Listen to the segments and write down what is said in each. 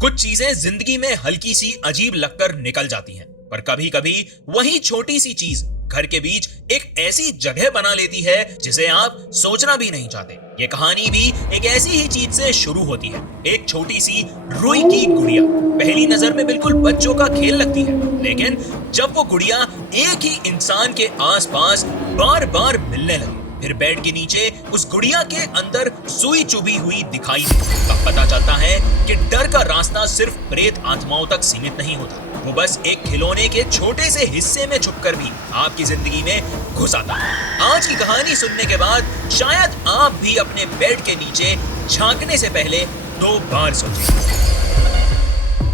कुछ चीजें जिंदगी में हल्की सी अजीब लगकर निकल जाती हैं, पर कभी कभी वही छोटी सी चीज घर के बीच एक ऐसी जगह बना लेती है जिसे आप सोचना भी नहीं चाहते। ये कहानी भी एक ऐसी ही चीज से शुरू होती है। एक छोटी सी रुई की गुड़िया पहली नजर में बिल्कुल बच्चों का खेल लगती है, लेकिन जब वो गुड़िया एक ही इंसान के आसपास बार बार मिलने लगी, फिर बेड के नीचे उस गुड़िया के अंदर सुई चुभी हुई दिखाई दी, तब पता चलता है कि डर का रास्ता सिर्फ प्रेत आत्माओं तक सीमित नहीं होता। वो बस एक खिलौने के छोटे से हिस्से में छुपकर भी आपकी जिंदगी में घुस आता है। आज की कहानी सुनने के बाद शायद आप भी अपने बेड के नीचे झांकने से पहले 2 बार सोचें।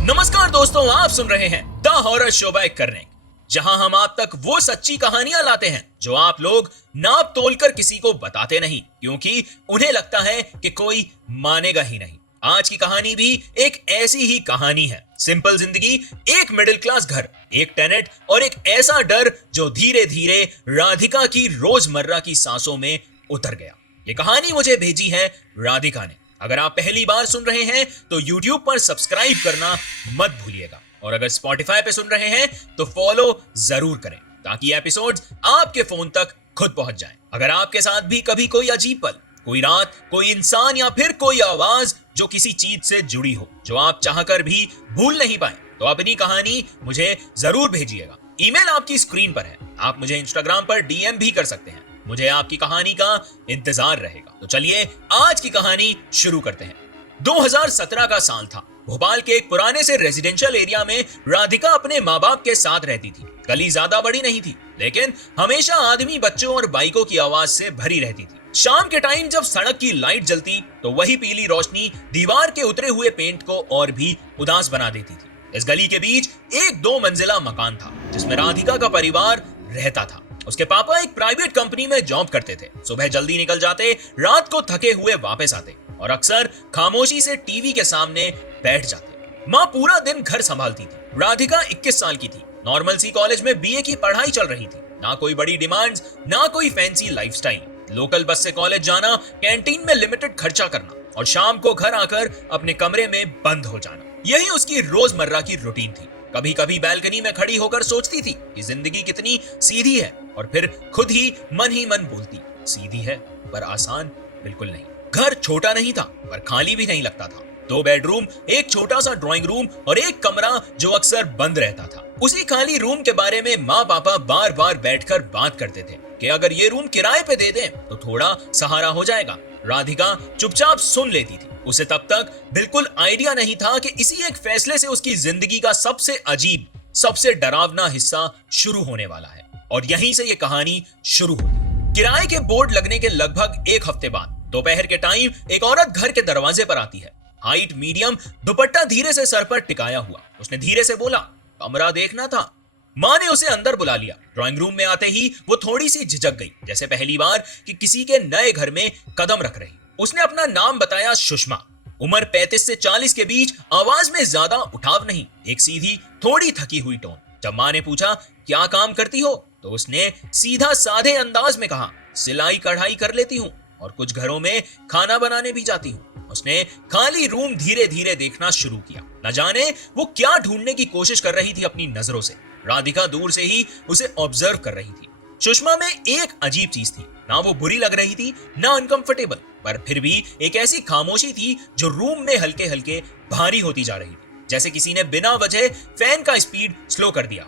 नमस्कार दोस्तों, आप सुन रहे हैं the horror show by Karnik, जहां हम आप तक वो सच्ची कहानियां लाते हैं जो आप लोग नाप तोलकर किसी को बताते नहीं, क्योंकि उन्हें लगता है कि कोई मानेगा ही नहीं। आज की कहानी भी एक ऐसी ही कहानी है। सिंपल जिंदगी, एक मिडिल क्लास घर, एक टेनेट और एक ऐसा डर जो धीरे धीरे राधिका की रोजमर्रा की सांसों में उतर गया। ये कहानी मुझे भेजी है राधिका ने। अगर आप पहली बार सुन रहे हैं तो YouTube पर सब्सक्राइब करना मत भूलिएगा, और अगर Spotify पे सुन रहे हैं तो फॉलो जरूर करें ताकि एपिसोड्स आपके फोन तक खुद पहुंच जाएं। अगर आपके साथ भी कभी कोई अजीब पल, कोई रात, कोई इंसान या फिर कोई आवाज जो किसी चीज से जुड़ी हो, जो आप चाहकर भी भूल नहीं पाए, तो अपनी कहानी मुझे जरूर भेजिएगा। ईमेल आपकी स्क्रीन पर है। आप मुझे इंस्टाग्राम पर DM भी कर सकते हैं। मुझे आपकी कहानी का इंतजार रहेगा। तो चलिए आज की कहानी शुरू करते हैं। 2017 का साल था। भोपाल के एक पुराने से रेजिडेंशियल एरिया में राधिका अपने माँ बाप के साथ रहती थी। गली ज्यादा बड़ी नहीं थी, लेकिन हमेशा आदमी, बच्चों और बाइकों की आवाज से भरी रहती थी। शाम के टाइम जब सड़क की लाइट जलती तो वही पीली रोशनी दीवार के उतरे हुए पेंट को और भी उदास बना देती थी। इस गली के बीच एक 2 मंजिला मकान था जिसमें राधिका का परिवार रहता था। उसके पापा एक प्राइवेट कंपनी में जॉब करते थे। सुबह जल्दी निकल जाते, रात को थके हुए वापस आते और अक्सर खामोशी से टीवी के सामने बैठ जाते। माँ पूरा दिन घर संभालती थी। राधिका 21 साल की थी। नॉर्मल सी कॉलेज में BA की पढ़ाई चल रही थी। ना कोई बड़ी डिमांड्स, ना कोई फैंसी लाइफस्टाइल। लोकल बस से कॉलेज जाना, कैंटीन में लिमिटेड खर्चा करना और शाम को घर आकर अपने कमरे में बंद हो जाना, यही उसकी रोजमर्रा की रूटीन थी। कभी कभी बैल्कनी में खड़ी होकर सोचती थी कि जिंदगी कितनी सीधी है, और फिर खुद ही मन बोलती, सीधी है पर आसान बिल्कुल नहीं। घर छोटा नहीं था पर खाली भी नहीं लगता था। 2 बेडरूम, एक छोटा सा ड्राइंग रूम और एक कमरा जो अक्सर बंद रहता था। उसी खाली रूम के बारे में माँ पापा बार बार बैठकर बात करते थे कि अगर ये रूम किराए पे दे दें तो थोड़ा सहारा हो जाएगा। राधिका चुपचाप सुन लेती थी। उसे तब तक बिल्कुल आइडिया नहीं था कि इसी एक फैसले से उसकी जिंदगी का सबसे अजीब, सबसे डरावना हिस्सा शुरू होने वाला है। और यहीं से ये कहानी शुरू होती। किराए के बोर्ड लगने के लगभग 1 हफ्ते बाद दोपहर के टाइम एक औरत घर के दरवाजे पर आती है। हाइट मीडियम, दुपट्टा धीरे से सर पर टिकाया हुआ। उसने धीरे से बोला, कमरा देखना था। माँ ने उसे अंदर बुला लिया। ड्राइंग रूम में आते ही वो थोड़ी सी झिझक गई, जैसे पहली बार कि किसी के नए घर में कदम रख रही। उसने अपना नाम बताया, सुषमा। उम्र 35 से 40 के बीच, आवाज में ज्यादा उठाव नहीं, एक सीधी, थोड़ी थकी हुई टोन। जब माँ ने पूछा क्या काम करती हो, तो उसने सीधा साधे अंदाज में कहा, सिलाई कढ़ाई कर लेती हूँ और कुछ घरों में खाना बनाने भी जाती हूँ। उसने खाली रूम धीरे धीरे देखना शुरू किया। न जाने वो क्या ढूंढने की कोशिश कर रही थी अपनी नजरों से। राधिका दूर से ही उसे ऑब्जर्व कर रही थी। सुषमा में एक अजीब चीज थी, ना वो बुरी लग रही थी ना अनकंफर्टेबल, पर फिर भी एक ऐसी खामोशी थी जो रूम में हल्के हल्के भारी होती जा रही थी, जैसे किसी ने बिना वजह फैन का स्पीड स्लो कर दिया।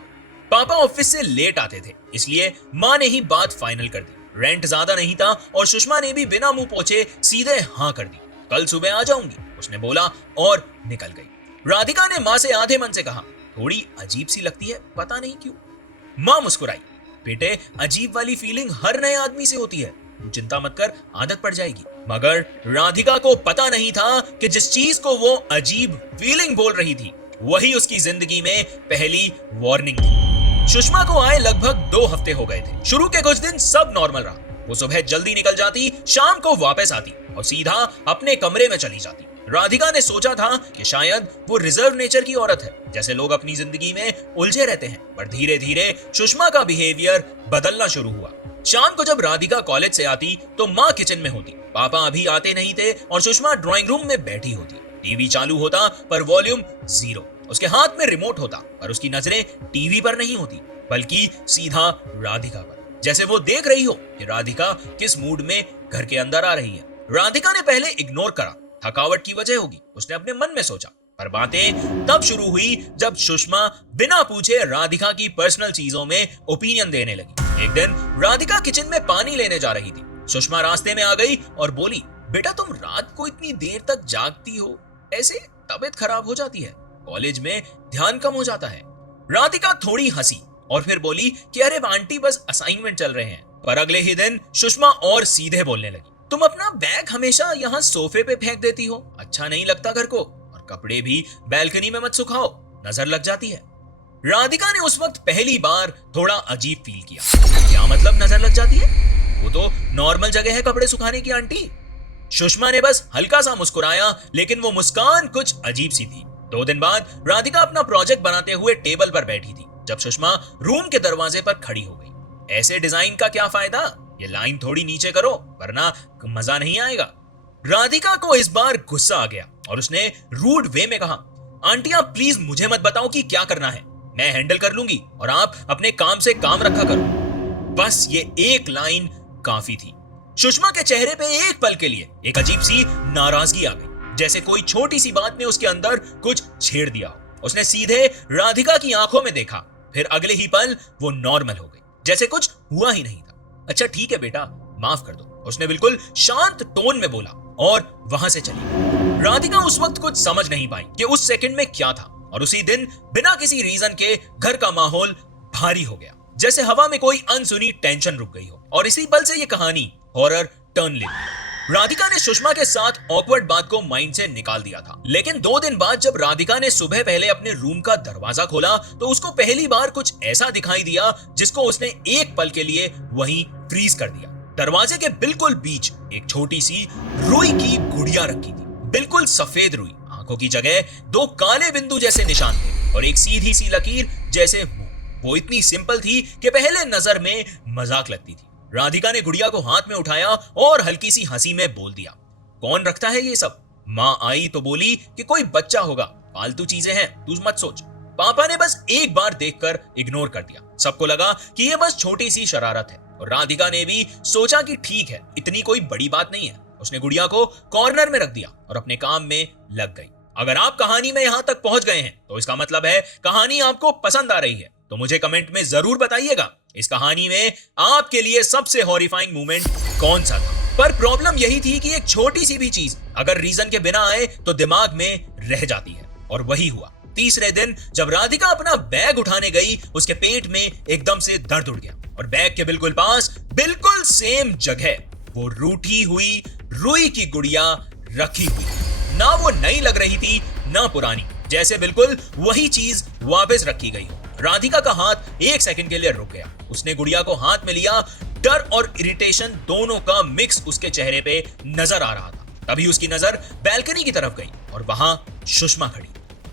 पापा ऑफिस से लेट आते थे, इसलिए माँ ने ही बात फाइनल कर दी। रेंट ज्यादा नहीं था और सुषमा ने भी बिना मुंह पोछे सीधे हाँ कर दी। कल सुबह आ जाऊंगी, उसने बोला और निकल गई। राधिका ने माँ से आधे मन से कहा, थोड़ी अजीब सी लगती है, पता नहीं क्यों। माँ मुस्कुराई, बेटे अजीब वाली फीलिंग हर नए आदमी से होती है, तू चिंता मत कर, आदत पड़ जाएगी। मगर राधिका को पता नहीं था कि जिस चीज को वो अजीब फीलिंग बोल रही थी वही उसकी जिंदगी में पहली वार्निंग थी। सुषमा को आए लगभग 2 हफ्ते हो गए थे। शुरू के कुछ दिन सब नॉर्मल रहा। वो सुबह जल्दी निकल जाती, शाम को वापस आती और सीधा अपने कमरे में चली जाती। राधिका ने सोचा था कि शायद वो रिजर्व नेचर की औरत है, जैसे लोग अपनी जिंदगी में उलझे रहते हैं, पर धीरे धीरे सुषमा का बिहेवियर बदलना शुरू हुआ। शाम को जब राधिका कॉलेज से आती तो माँ किचन में होती, पापा अभी आते नहीं थे और सुषमा ड्राइंग रूम में बैठी होती। टीवी चालू होता पर वॉल्यूम 0। उसके हाथ में रिमोट होता पर उसकी नजरें टीवी पर नहीं होती बल्कि सीधा राधिका पर, जैसे वो देख रही हो कि राधिका किस मूड में घर के अंदर आ रही है। राधिका ने पहले इग्नोर करा, थकावट की वजह होगी, उसने अपने मन में सोचा। पर बातें तब शुरू हुई जब सुषमा बिना पूछे राधिका की पर्सनल चीजों में ओपिनियन देने लगी। एक दिन राधिका किचन में पानी लेने जा रही थी। सुषमा रास्ते में आ गई और बोली, बेटा तुम रात को इतनी देर तक जागती हो, ऐसे तबीयत खराब हो जाती है, कॉलेज में ध्यान कम हो जाता है। राधिका थोड़ी हंसी और फिर बोली कि अरे आंटी बस असाइनमेंट चल रहे हैं। पर अगले ही दिन सुषमा और सीधे बोलने लगी, तुम अपना बैग हमेशा यहाँ सोफे पे फेंक देती हो, अच्छा नहीं लगता घर को, और कपड़े भी बैल्कनी में मत सुखाओ, नजर लग जाती है। राधिका ने उस वक्त पहली बार थोड़ा अजीब फील किया। क्या मतलब नजर लग जाती है? वो तो नॉर्मल जगह है कपड़े सुखाने की आंटी। सुषमा ने बस हल्का सा मुस्कुराया, लेकिन वो मुस्कान कुछ अजीब सी थी। 2 दिन बाद राधिका अपना प्रोजेक्ट बनाते हुए टेबल पर बैठी थी जब सुषमा रूम के दरवाजे पर खड़ी हो गई। ऐसे डिजाइन का क्या फायदा, ये लाइन थोड़ी नीचे करो वरना मजा नहीं आएगा। राधिका को इस बार गुस्सा आ गया और उसने रूड वे में कहा, आंटी आप प्लीज मुझे मत बताओ कि क्या करना है, मैं हैंडल कर लूंगी और आप अपने काम से काम रखा करो। बस ये एक लाइन काफी थी। सुषमा के चेहरे पे एक पल के लिए एक अजीब सी नाराजगी आ गई, जैसे कोई छोटी सी बात ने उसके अंदर कुछ छेड़ दिया हो। उसने सीधे राधिका की आंखों में देखा, फिर अगले ही पल वो नॉर्मल हो गई, जैसे कुछ हुआ ही नहीं था। अच्छा ठीक है बेटा, माफ कर दो, उसने बिल्कुल शांत टोन में बोला और वहां से चली गई। राधिका उस वक्त कुछ समझ नहीं पाई कि उस सेकंड में क्या था, और उसी दिन बिना किसी रीजन के घर का माहौल भारी हो गया, जैसे हवा में कोई अनसुनी टेंशन रुक गई हो। और इसी पल से ये कहानी हॉरर टर्न ले ली। राधिका ने सुषमा के साथ ऑकवर्ड बात को माइंड से निकाल दिया था, लेकिन 2 दिन बाद जब राधिका ने सुबह पहले अपने रूम का दरवाजा खोला तो उसको पहली बार कुछ ऐसा दिखाई दिया जिसको उसने एक पल के लिए वहीं फ्रीज कर दिया। दरवाजे के बिल्कुल बीच एक छोटी सी रुई की गुड़िया रखी थी, बिल्कुल सफेद रुई, आंखों की जगह 2 काले बिंदु जैसे निशान थे और एक सीधी सी लकीर जैसे मुंह। वो इतनी सिंपल थी कि पहले नजर में मजाक लगती थी। राधिका ने गुड़िया को हाथ में उठाया और हल्की सी हंसी में बोल दिया, कौन रखता है ये सब? माँ आई तो बोली कि कोई बच्चा होगा, फालतू चीजें हैं, तू मत सोच। पापा ने बस एक बार देखकर इग्नोर कर दिया। सबको लगा कि ये बस छोटी सी शरारत है और राधिका ने भी सोचा कि ठीक है, इतनी कोई बड़ी बात नहीं है। उसने गुड़िया को कॉर्नर में रख दिया और अपने काम में लग गई। अगर आप कहानी में यहां तक पहुंच गए हैं तो इसका मतलब है कहानी आपको पसंद आ रही है, तो मुझे कमेंट में जरूर बताइएगा इस कहानी में आपके लिए सबसे हॉरिफाइंग मोमेंट कौन सा था। पर प्रॉब्लम यही थी कि एक छोटी सी भी चीज अगर रीजन के बिना आए तो दिमाग में रह जाती है, और वही हुआ। तीसरे दिन जब राधिका अपना बैग उठाने गई, उसके पेट में एकदम से दर्द उठ गया और बैग के बिल्कुल पास, बिल्कुल सेम जगह, वो रूठी हुई रुई की गुड़िया रखी हुई। ना वो नई लग रही थी ना पुरानी, जैसे बिल्कुल वही चीज वापस रखी गई हो। राधिका का हाथ 1 सेकंड के लिए रुक गया। उसने गुड़िया को हाथ में लिया, डर और इरिटेशन दोनों का मिक्स उसके चेहरे पे नजर आ रहा था। तभी उसकी नजर बैल्कनी की तरफ गई और वहां सुषमा खड़ी,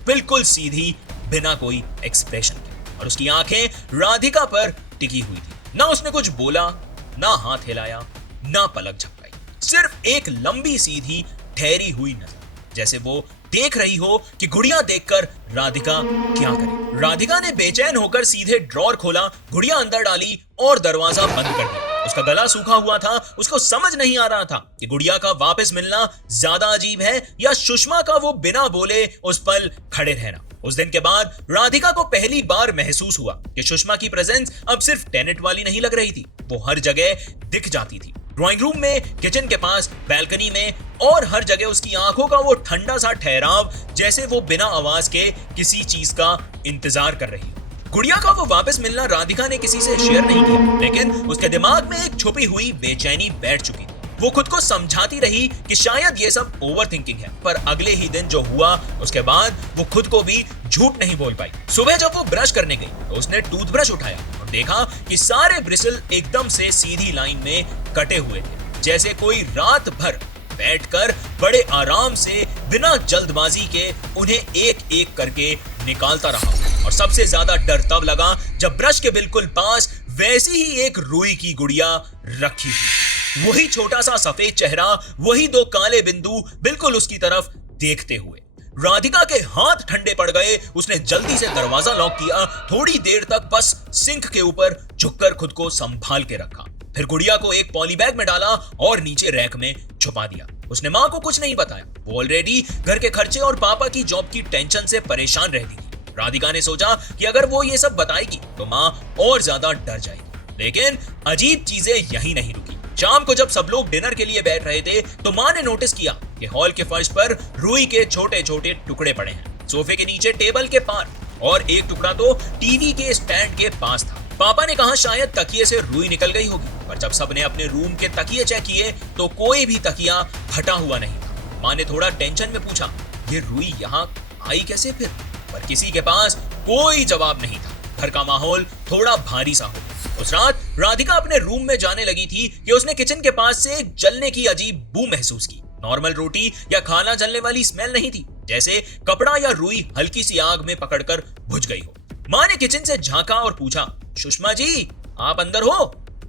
बिल्कुल सीधी, बिना कोई एक्सप्रेशन के, और उसकी आंखें राधिका पर टिकी हुई थी। ना उसने कुछ बोला, ना हाथ हिलाया, ना पलक झपकाई, सिर्फ एक लंबी सीधी ठहरी हुई नजर, जैसे वो देख रही हो कि गुड़िया देखकर राधिका क्या करे। राधिका ने बेचैन होकर सीधे ड्रॉर खोला, गुड़िया अंदर डाली और दरवाजा बंद कर दिया। उसका गला सूखा हुआ था, उसको समझ नहीं आ रहा था कि गुड़िया का वापस मिलना ज्यादा अजीब है या सुषमा का वो बिना बोले उस पल खड़े रहना। उस दिन के बाद राधिका को पहली बार महसूस हुआ कि सुषमा की प्रेजेंस अब सिर्फ टेनेट वाली नहीं लग रही थी, वो हर जगह दिख जाती थी। ड्राइंग रूम में, किचन के पास, बैल्कनी में, और हर जगह उसकी आंखों का वो ठंडा सा ठहराव, जैसे वो बिना आवाज के किसी चीज का इंतजार कर रही हो। गुड़िया का वो वापस मिलना राधिका ने किसी से शेयर नहीं किया, लेकिन उसके दिमाग में एक छुपी हुई बेचैनी बैठ चुकी थी। वो खुद को समझाती रही कि शायद ये सब ओवर थिंकिंग है, पर अगले ही दिन जो हुआ उसके बाद वो खुद को भी झूठ नहीं बोल पाई। सुबह जब वो ब्रश करने गई तो उसने टूथब्रश उठाया और देखा कि सारे ब्रिसल एकदम से सीधी लाइन में कटे हुए थे, जैसे कोई रात भर बैठकर बड़े आराम से बिना जल्दबाजी के उन्हें एक एक करके निकालता रहा। और सबसे ज्यादा डर तब लगा जब ब्रश के बिल्कुल पास वैसी ही एक रुई की गुड़िया रखी थी, वही छोटा सा सफेद चेहरा, वही 2 काले बिंदु बिल्कुल उसकी तरफ देखते हुए। राधिका के हाथ ठंडे पड़ गए। उसने जल्दी से दरवाजा लॉक किया। थोड़ी देर तक बस सिंक के ऊपर झुककर खुद को संभाल के रखा। फिर गुड़िया को एक पॉली बैग में डाला और नीचे रैक में छुपा दिया। उसने माँ को कुछ नहीं बताया। वो ऑलरेडी घर के खर्चे और पापा की जॉब की टेंशन से परेशान रहती थी। राधिका ने सोचा कि अगर वो ये सब बताएगी तो माँ और ज्यादा डर जाएगी। लेकिन अजीब चीजें यहीं नहीं रुकी। शाम को जब सब लोग डिनर के लिए बैठ रहे थे तो माँ ने नोटिस किया कि हॉल के फर्श पर रुई के छोटे छोटे टुकड़े पड़े हैं, सोफे के नीचे टेबल के पार, और एक टुकड़ा तो टीवी के स्टैंड के पास था। पापा ने कहा शायद तकिए से रुई निकल गई होगी, पर जब सबने अपने रूम के तकिए चेक किए तो कोई भी तकिया फटा हुआ नहीं था। माँ ने थोड़ा टेंशन में पूछा, ये रुई यहाँ आई कैसे फिर? पर किसी के पास कोई जवाब नहीं था। घर का माहौल थोड़ा भारी सा हो। उस रात राधिका अपने रूम में जाने लगी थी कि उसने किचन के पास से एक जलने की अजीब बू महसूस की। नॉर्मल रोटी या खाना जलने वाली स्मेल नहीं थी, जैसे कपड़ा या रुई हल्की सी आग में पकड़कर बुझ गई हो। माँ ने किचन से झांका और पूछा, सुषमा जी आप अंदर हो?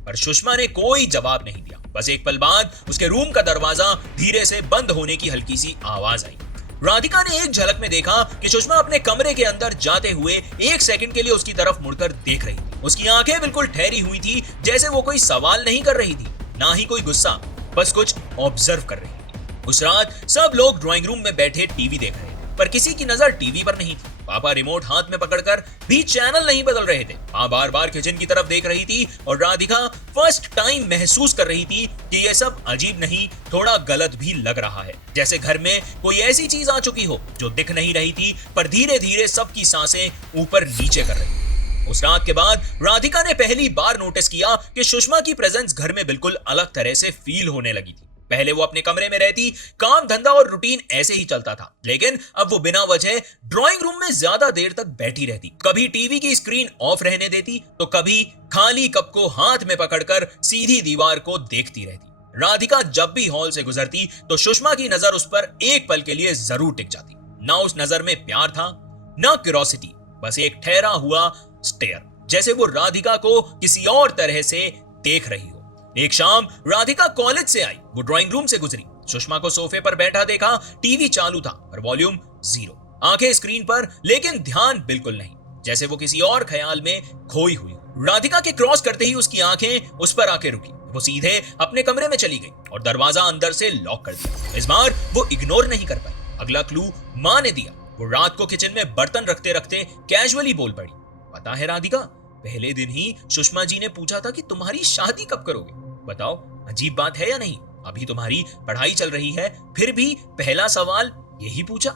पर सुषमा ने कोई जवाब नहीं दिया। बस एक पल बाद उसके रूम का दरवाजा धीरे से बंद होने की हल्की सी आवाज आई। राधिका ने एक झलक में देखा कि सुषमा अपने कमरे के अंदर जाते हुए एक सेकंड के लिए उसकी तरफ मुड़कर देख रही थी। उसकी आंखें बिल्कुल ठहरी हुई थी, जैसे वो कोई सवाल नहीं कर रही थी, ना ही कोई गुस्सा, बस कुछ ऑब्जर्व कर रही थी। उस रात सब लोग ड्राइंग रूम में बैठे टीवी देख रहे थे, पर किसी की नजर टीवी पर नहीं थी। पापा रिमोट हाथ में पकड़कर भी चैनल नहीं बदल रहे थे। माँ बार बार किचन की तरफ देख रही थी और राधिका फर्स्ट टाइम महसूस कर रही थी कि ये सब अजीब नहीं, थोड़ा गलत भी लग रहा है। जैसे घर में कोई ऐसी चीज आ चुकी हो जो दिख नहीं रही थी, पर धीरे धीरे सबकी सांसें ऊपर नीचे कर रही थी। उस रात के बाद राधिका ने पहली बार नोटिस किया कि सुषमा की प्रेजेंस घर में बिल्कुल अलग तरह से फील होने लगी थी। पहले वो अपने कमरे में रहती, काम धंधा और रूटीन ऐसे ही चलता था, लेकिन अब वो बिना वजह ड्राइंग रूम में ज्यादा देर तक बैठी रहती। कभी टीवी की स्क्रीन ऑफ रहने देती तो कभी खाली कप को हाथ में पकड़कर सीधी दीवार को देखती रहती। राधिका जब भी हॉल से गुजरती तो सुषमा की नजर उस पर एक पल के लिए जरूर टिक जाती। ना उस नजर में प्यार था, ना क्यूरोसिटी, बस एक ठहरा हुआ स्टेयर, जैसे वो राधिका को किसी और तरह से देख रही हो। एक शाम राधिका कॉलेज से आई। वो ड्राइंग रूम से गुजरी। सुषमा को सोफे पर बैठा देखा। टीवी चालू था पर वॉल्यूम 0, आंखें स्क्रीन पर लेकिन ध्यान बिल्कुल नहीं, जैसे वो किसी और ख्याल में खोई हुई। राधिका के क्रॉस करते ही उसकी आंखें उस पर आके रुकी। वो सीधे अपने कमरे में चली गई और दरवाजा अंदर से लॉक कर दिया। इस बार वो इग्नोर नहीं कर पाई। अगला क्लू माँ ने दिया। वो रात को किचन में बर्तन रखते रखते कैजुअली बोल पड़ी, पता है राधिका, पहले दिन ही सुषमा जी ने पूछा था कि तुम्हारी शादी कब करोगे। बताओ अजीब बात है या नहीं? अभी तुम्हारी पढ़ाई चल रही है, फिर भी पहला सवाल यही पूछा।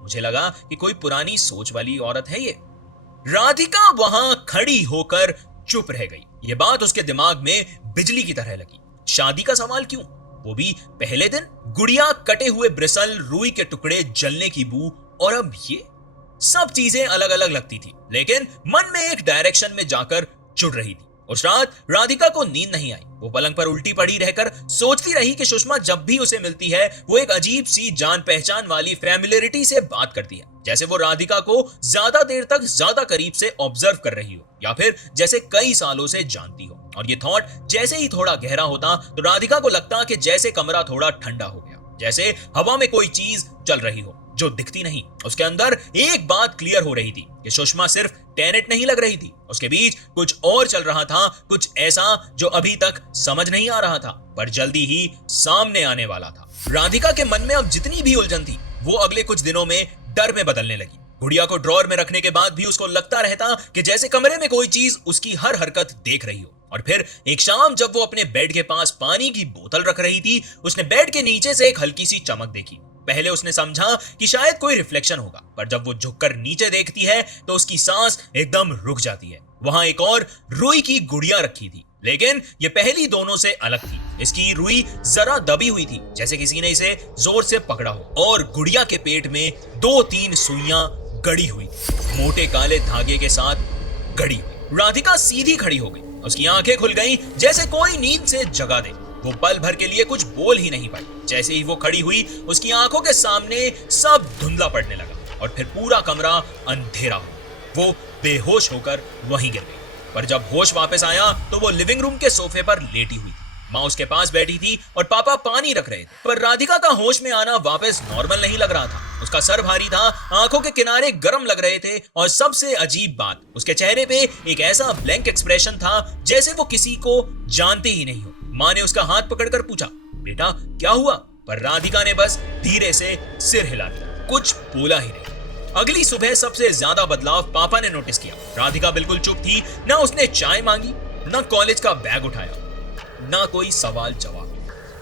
मुझे लगा कि कोई पुरानी सोच वाली औरत है ये। राधिका वहां खड़ी होकर चुप रह गई। ये बात उसके दिमाग में बिजली की तरह लगी। शादी का सवाल क्यों, वो भी पहले दिन? गुड़िया, कटे हुए ब्रिसल, रुई के टुकड़े, जलने की बू, और अब ये सब चीजें अलग अलग लगती थी, लेकिन मन में एक डायरेक्शन में जाकर जुड़ रही थी। उस रात राधिका को नींद नहीं आई। वो पलंग पर उल्टी पड़ी रहकर सोचती रही कि सुषमा जब भी उसे मिलती है वो एक अजीब सी जान पहचान वाली फैमिलियरिटी से बात करती है, जैसे वो राधिका को ज्यादा देर तक ज्यादा करीब से ऑब्जर्व कर रही हो, या फिर जैसे कई सालों से जानती हो। और ये थॉट जैसे ही थोड़ा गहरा होता तो राधिका को लगता कि जैसे कमरा थोड़ा ठंडा हो गया, जैसे हवा में कोई चीज चल रही हो जो दिखती नहीं। उसके अंदर एक बात क्लियर हो रही थी कि सुषमा सिर्फ टेनेट नहीं लग रही थी, उसके बीच कुछ और चल रहा था, कुछ ऐसा जो अभी तक समझ नहीं आ रहा था, पर जल्दी ही सामने आने वाला था। राधिका के मन में अब जितनी भी उलझन थी वो अगले कुछ दिनों में डर में बदलने लगी। गुड़िया को ड्रॉअर में रखने के बाद भी उसको लगता रहता कि जैसे कमरे में कोई चीज उसकी हर हरकत देख रही हो। और फिर एक शाम जब वो अपने बेड के पास पानी की बोतल रख रही थी, उसने बेड के नीचे से एक हल्की सी चमक देखी। पहले उसने समझा कि शायद कोई रिफ्लेक्शन होगा, पर जब वो झुककर नीचे देखती है तो उसकी सांस एकदम रुक जाती है। वहां एक और रुई की गुड़िया रखी थी, लेकिन ये पहली दोनों से अलग थी। इसकी रुई जरा दबी हुई थी, जैसे किसी ने इसे जोर से पकड़ा हो, और गुड़िया के पेट में 2-3 सुइयां गड़ी हुई, मोटे काले धागे के साथ गड़ी हुई। राधिका सीधी खड़ी हो गई। उसकी आंखें खुल गईं, जैसे कोई नींद से जगा दे। वो पल भर के लिए कुछ बोल ही नहीं पाई। जैसे ही वो खड़ी हुई, उसकी आंखों के सामने सब धुंधला पड़ने लगा और फिर पूरा कमरा अंधेरा हो। वो बेहोश होकर वहीं गिर गई। पर जब होश वापस आया तो वो लिविंग रूम के सोफे पर लेटी हुई थी। माँ उसके पास बैठी थी और पापा पानी रख रहे थे। पर राधिका का होश में आना वापस नॉर्मल नहीं लग रहा था। उसका सर भारी था, आंखों के किनारे गर्म लग रहे थे और सबसे अजीब बात, उसके चेहरे पे एक ऐसा ब्लैंक एक्सप्रेशन था जैसे वो किसी को जानते ही नहीं हो। माँ ने उसका हाथ पकड़कर पूछा, बेटा क्या हुआ? पर राधिका ने बस धीरे से सिर हिला दिया, कुछ बोला ही नहीं। अगली सुबह सबसे ज्यादा बदलाव पापा ने नोटिस किया। राधिका बिल्कुल चुप थी, ना उसने चाय मांगी, ना कॉलेज का बैग उठाया, ना कोई सवाल जवाब।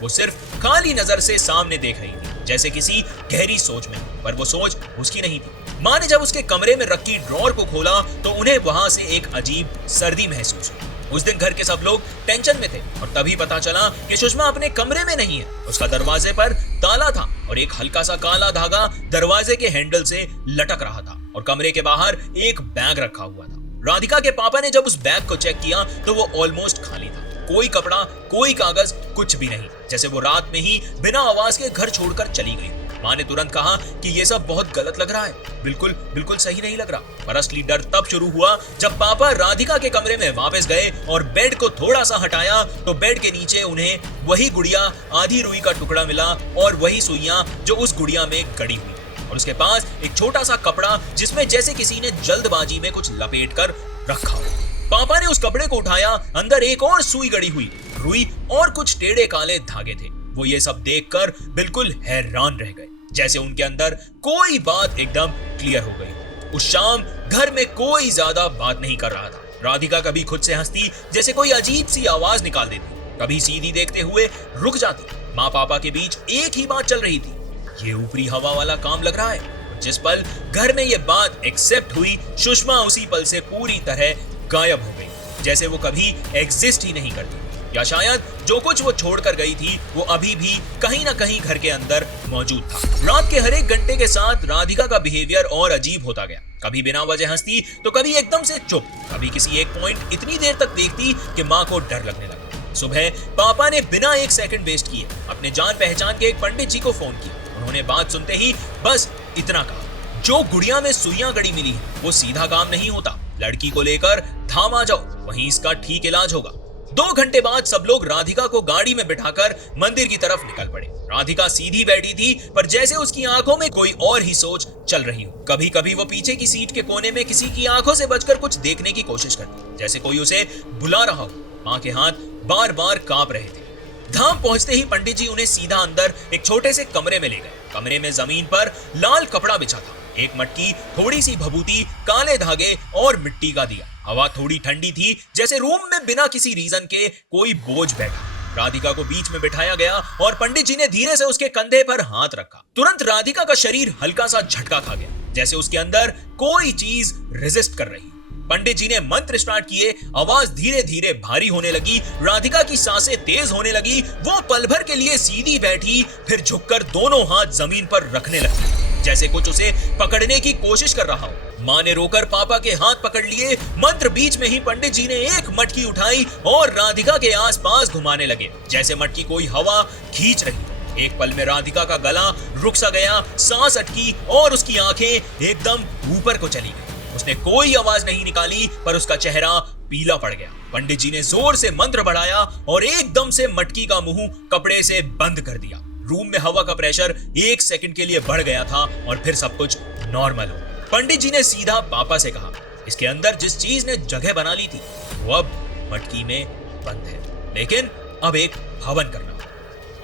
वो सिर्फ खाली नजर से सामने देख रही थी, जैसे किसी गहरी सोच में, पर वो सोच उसकी नहीं थी। माँ ने जब उसके कमरे में रखी ड्रॉर को खोला तो उन्हें वहां से एक अजीब सर्दी महसूस हुई। उस दिन घर के सब लोग टेंशन में थे और तभी पता चला कि सुषमा अपने कमरे में नहीं है। उसका दरवाजे पर ताला था और एक हल्का सा काला धागा दरवाजे के हैंडल से लटक रहा था और कमरे के बाहर एक बैग रखा हुआ था। राधिका के पापा ने जब उस बैग को चेक किया तो वो ऑलमोस्ट खाली था। कोई कपड़ा, कोई कागज, कुछ भी नहीं, जैसे वो रात में ही बिना आवाज के घर छोड़कर चली गई। माँ ने तुरंत कहा कि ये सब बहुत गलत लग रहा है, बिल्कुल सही नहीं लग रहा। पर असली डर तब शुरू हुआ जब पापा राधिका के कमरे में वापस गए और बेड को थोड़ा सा हटाया तो बेड के नीचे उन्हें वही गुड़िया, आधी रुई का टुकड़ा मिला और वही सुइयां जो उस गुड़िया में गड़ी हुई, और उसके पास एक छोटा सा कपड़ा जिसमें जैसे किसी ने जल्दबाजी में कुछ लपेट कर रखा हो। पापा ने उस कपड़े को उठाया, अंदर एक और सुई गड़ी हुई, रुई और कुछ टेढ़े काले धागे थे। वो ये सब देखकर बिल्कुल हैरान रह गए, जैसे उनके अंदर कोई बात एकदम क्लियर हो गई। उस शाम घर में कोई ज्यादा बात नहीं कर रहा था। राधिका कभी खुद से हंसती, जैसे कोई अजीब सी आवाज निकाल देती, कभी सीधी देखते हुए रुक जाती। माँ पापा के बीच एक ही बात चल रही थी, ये ऊपरी हवा वाला काम लग रहा है। जिस पल घर में ये बात एक्सेप्ट हुई, सुषमा उसी पल से पूरी तरह गायब हो गई, जैसे वो कभी एग्जिस्ट ही नहीं करती, या शायद जो कुछ वो छोड़कर गई थी वो अभी भी कहीं ना कहीं घर के अंदर मौजूद था। रात के हर एक घंटे के साथ राधिका का बिहेवियर और अजीब होता गया। कभी बिना वजह हंसती तो कभी एकदम से चुप, कभी किसी एक पॉइंट इतनी देर तक देखती कि माँ को डर लगने लगा। सुबह पापा ने बिना एक सेकंड वेस्ट किए अपने जान पहचान के एक पंडित जी को फोन किया। उन्होंने बात सुनते ही बस इतना कहा, जो गुड़िया में सुइयां गड़ी मिली है वो सीधा काम नहीं होता, लड़की को लेकर धाम आ जाओ, वहीं इसका ठीक इलाज होगा। 2 घंटे बाद सब लोग राधिका को गाड़ी में बिठाकर मंदिर की तरफ निकल पड़े। राधिका सीधी बैठी थी, पर जैसे उसकी आंखों में कोई और ही सोच चल रही हो। कभी कभी वो पीछे की सीट के कोने में किसी की आंखों से बचकर कुछ देखने की कोशिश करती, जैसे कोई उसे बुला रहा हो। माँ के हाथ बार बार कांप रहे थे। धाम पहुंचते ही पंडित जी उन्हें सीधा अंदर एक छोटे से कमरे में ले गए। कमरे में जमीन पर लाल कपड़ा बिछा था, एक मटकी, थोड़ी सी भभूति, काले धागे और मिट्टी का दिया। हवा थोड़ी ठंडी थी, जैसे रूम में बिना किसी रीजन के कोई बोझ बैठा। राधिका को बीच में बिठाया गया और पंडित जी ने धीरे से उसके कंधे पर हाथ रखा। तुरंत राधिका का शरीर हल्का सा झटका खा गया, जैसे उसके अंदर कोई चीज रेजिस्ट कर रही। पंडित जी ने मंत्र स्टार्ट किए, आवाज धीरे धीरे भारी होने लगी, राधिका की सांसें तेज होने लगी। वो पल भर के लिए सीधी बैठी, फिर झुककर दोनों हाथ जमीन पर रखने लगी, जैसे कुछ उसे पकड़ने की कोशिश कर रहा हो। माँ ने रोकर पापा के हाथ पकड़ लिए। मंत्र बीच में ही पंडित जी ने एक मटकी उठाई और राधिका के आसपास घुमाने लगे, जैसे मटकी कोई हवा खींच रही। एक पल में राधिका का गला रुक सा गया, सांस अटकी और उसकी आंखें एकदम ऊपर को चली गई। उसने कोई आवाज नहीं निकाली, पर उसका चेहरा पीला पड़ गया। पंडित जी ने जोर से मंत्र बढ़ाया और एकदम से मटकी का मुंह कपड़े से बंद कर दिया। रूम में हवा का प्रेशर 1 सेकंड के लिए बढ़ गया था और फिर सब कुछ नॉर्मल हो। पंडित जी ने सीधा पापा से कहा, इसके अंदर जिस चीज ने जगह बना ली थी वो अब मटकी में बंद है, लेकिन अब एक हवन करना।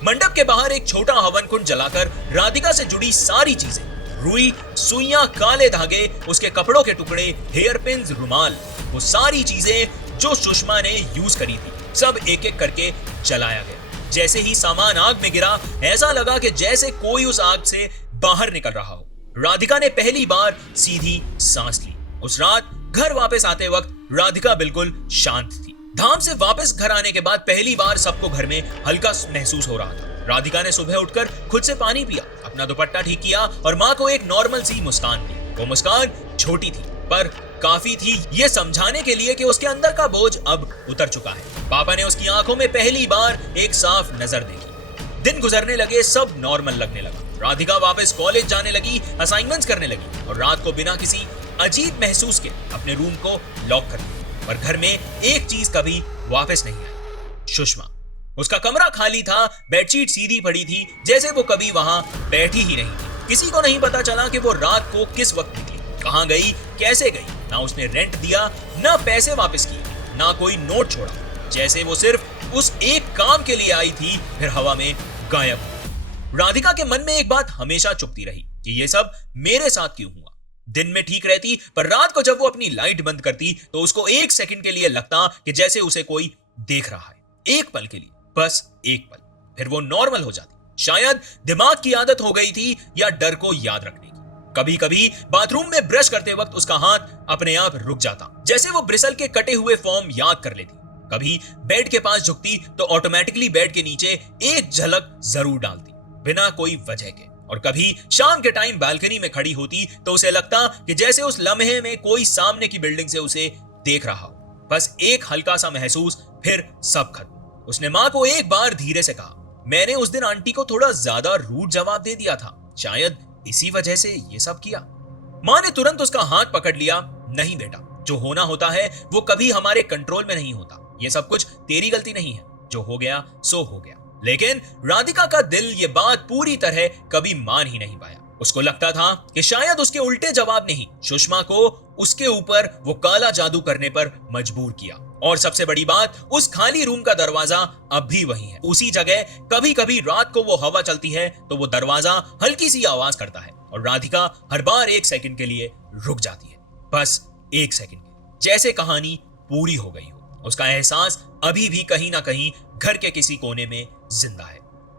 मंडप के बाहर एक छोटा हवन कुंड जलाकर राधिका से जुड़ी सारी चीजें, रुई, सुइयां, काले धागे, उसके कपड़ों के टुकड़े, हेयर पिन्स, रुमाल, वो सारी चीजें जो सुषमा ने यूज करी थी, सब एक एक करके जलाया गया। जैसे ही सामान आग में गिरा, ऐसा लगा कि जैसे कोई उस आग से बाहर निकल रहा हो। राधिका ने पहली बार सीधी सांस ली। उस रात घर वापस आते वक्त राधिका बिल्कुल शांत थी। धाम से वापस घर आने के बाद पहली बार सबको घर में हल्का महसूस हो रहा था। राधिका ने सुबह उठकर खुद से पानी पिया, अपना दुपट्टा ठीक किया और माँ को एक नॉर्मल सी मुस्कान दी। वो मुस्कान छोटी थी पर काफी थी ये समझाने के लिए कि उसके अंदर का बोझ अब उतर चुका है। पापा ने उसकी आंखों में पहली बार एक साफ नजर देखी। दिन गुजरने लगे, सब नॉर्मल लगने लगा। राधिका वापस कॉलेज जाने लगी, असाइनमेंट्स करने लगी और रात को बिना किसी अजीब महसूस के अपने रूम को लॉक कर दिया। पर घर में एक चीज कभी वापस नहीं आई, सुषमा। उसका कमरा खाली था, बेडशीट सीधी पड़ी थी, जैसे वो कभी वहां बैठी ही नहीं थी। किसी को नहीं पता चला कि वो रात को किस वक्त निकली, कहां गई, कैसे गई। ना उसने रेंट दिया, ना पैसे वापस किए, ना कोई नोट छोड़ा। जैसे वो सिर्फ उस एक काम के लिए आई थी, फिर हवा में गायब हो। राधिका के मन में एक बात हमेशा चुभती रही कि ये सब मेरे साथ क्यों हुआ। दिन में ठीक रहती, पर रात को जब वो अपनी लाइट बंद करती तो उसको एक सेकंड के लिए लगता कि जैसे उसे कोई देख रहा है। एक पल के लिए, बस एक पल, फिर वो नॉर्मल हो जाती। शायद दिमाग की आदत हो गई थी या डर को याद रखने की। कभी कभी बाथरूम में ब्रश करते वक्त उसका हाथ अपने आप रुक जाता, जैसे वो ब्रिसल के कटे हुए फॉर्म याद कर लेती। कभी बेड के पास झुकती तो ऑटोमेटिकली बेड के नीचे एक झलक जरूर डालती, बिना कोई वजह के। और कभी शाम के टाइम बालकनी में खड़ी होती तो उसे लगता कि जैसे उस लम्हे में कोई सामने की बिल्डिंग से उसे देख रहा हो। बस एक हल्का सा महसूस, फिर सब खत्म। उसने माँ को एक बार धीरे से कहा, मैंने उस दिन आंटी को थोड़ा ज्यादा रूड जवाब दे दिया था, शायद इसी वजह से ये सब किया। माँ ने तुरंत उसका हाथ पकड़ लिया, नहीं बेटा, जो होना होता है वो कभी हमारे कंट्रोल में नहीं होता। ये सब कुछ तेरी गलती नहीं है, जो हो गया सो हो गया। लेकिन राधिका का दिल ये बात पूरी तरह कभी मान ही नहीं पाया। उसको लगता था कि शायद उसके उल्टे जवाब ने ही सुषमा को उसके ऊपर वो काला जादू करने पर मजबूर किया। और सबसे बड़ी बात, उस खाली रूम का दरवाजा अब भी वही है, उसी जगह। कभी कभी रात को वो हवा चलती है तो वो दरवाजा हल्की सी आवाज करता है और राधिका हर बार एक सेकंड के लिए रुक जाती है, बस एक सेकंड, जैसे कहानी पूरी हो गई हो। उसका एहसास अभी भी कहीं ना कहीं घर के किसी कोने में जिंदा है।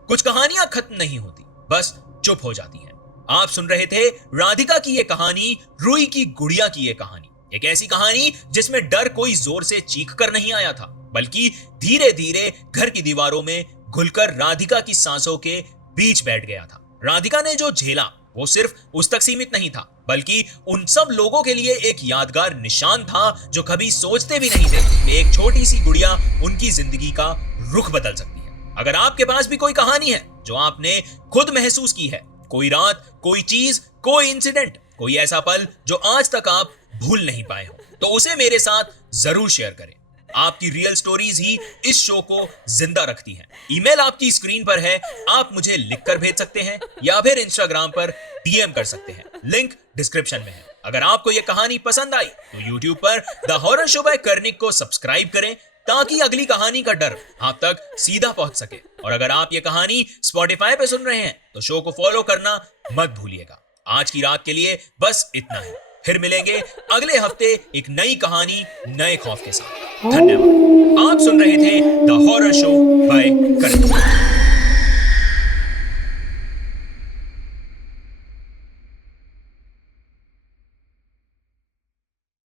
कुछ कहानियां खत्म नहीं होती, बस चुप हो जाती हैं। आप सुन रहे थे राधिका की ये कहानी, रुई की गुड़िया की ये कहानी। एक ऐसी कहानी जिसमें डर कोई जोर से चीख कर नहीं आया था, बल्कि धीरे धीरे घर की दीवारों में घुलकर राधिका की सांसों के बीच बैठ गया था। राधिका ने जो झेला वो सिर्फ उस तक सीमित नहीं था, बल्कि उन सब लोगों के लिए एक यादगार निशान था जो कभी सोचते भी नहीं थे कि एक छोटी सी गुड़िया उनकी जिंदगी का रुख बदल सकती है। अगर आपके पास भी कोई कहानी है जो आपने खुद महसूस की है, कोई रात, कोई चीज, कोई इंसिडेंट, कोई ऐसा पल जो आज तक आप भूल नहीं पाए हो, तो उसे मेरे साथ जरूर शेयर करें। आपकी रियल स्टोरीज ही इस शो को जिंदा रखती हैं। ईमेल आपकी स्क्रीन पर है, आप मुझे लिखकर भेज सकते हैं या फिर इंस्टाग्राम पर डीएम कर सकते हैं, लिंक डिस्क्रिप्शन में है। अगर आपको यह कहानी पसंद आई तो यूट्यूब पर the horror show by Karnik को सब्सक्राइब करें ताकि अगली कहानी का डर आप तक सीधा पहुंच सके। और अगर आप ये कहानी स्पॉटिफाई पे सुन रहे हैं तो शो को फॉलो करना मत भूलिएगा। आज की रात के लिए बस इतना ही, फिर मिलेंगे अगले हफ्ते एक नई कहानी, नए खौफ के साथ। धन्यवाद। आप सुन रहे थे the horror show by Karnik.